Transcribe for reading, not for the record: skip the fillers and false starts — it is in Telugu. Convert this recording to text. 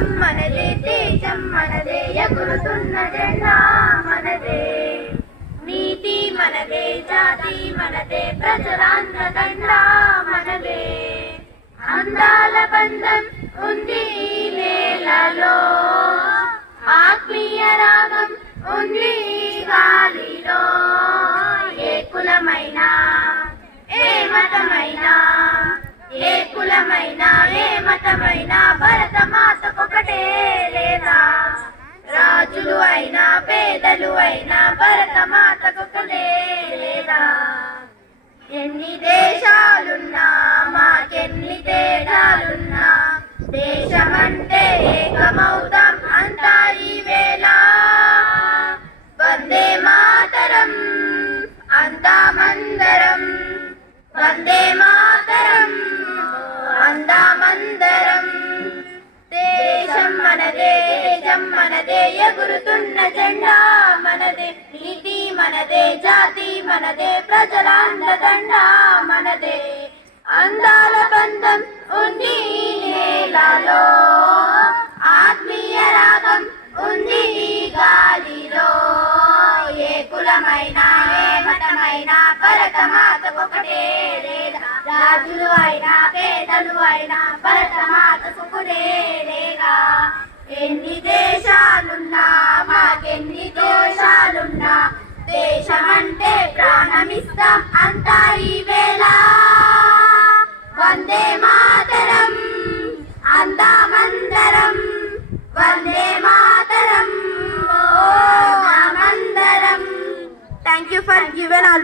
దేశం మనదే, దేశం మనదే, ఎగురుతున్న జెండా మనదే. నీతి మనదే, జాతి మనదే, ప్రజలాంధ్రదండా మనదే. అందాల బంధం ఉంది ఈ నేలలో, ఆత్మీయ రాగం ఉంది గాలిలో. ఏ కులమైనా ఏ మతమైనా, ఏ కులమైనా ఏ మతమైనా, భరత మాతకొకటే లేదా. రాజులు అయినా పేదలు అయినా, భరత మాతకొకటే లేదా. ఎన్ని దేశాలున్నా మాకెన్ని తేడాలున్నా, దేశమంటే ఏకమౌతాం అంతా ఈ వేళ. వందే మాతరం అందామందరం, వందే మాతరం అందామందరం. దేశం మనదే, దేశం మనదే, ఎగురుతున్న జెండా మనదే. నీతి మనదే, జాతి మనదే, ప్రజలాంధ్రదండా మనదే. అందాల బంధం ఉంది ఈ నేలలో, ఆత్మీయ రాగం ఉంది ఈ గాలిలో. ఏ కులమైనా ఏ మతమైనా, భరత మాతకొకటే లేదా. రాజులు అయినా పేదలు అయినా, భరత మాతకొకటే లేదా. ఎన్ని దేశాలున్నా మాకెన్ని దోషాలున్నా, దేశమంటే ప్రాణమిస్తాం అంతా ఈ వేళ. వందే మాతరం అందామందరం, వందే మాతరం ఓ నామందరం. Thank you for given all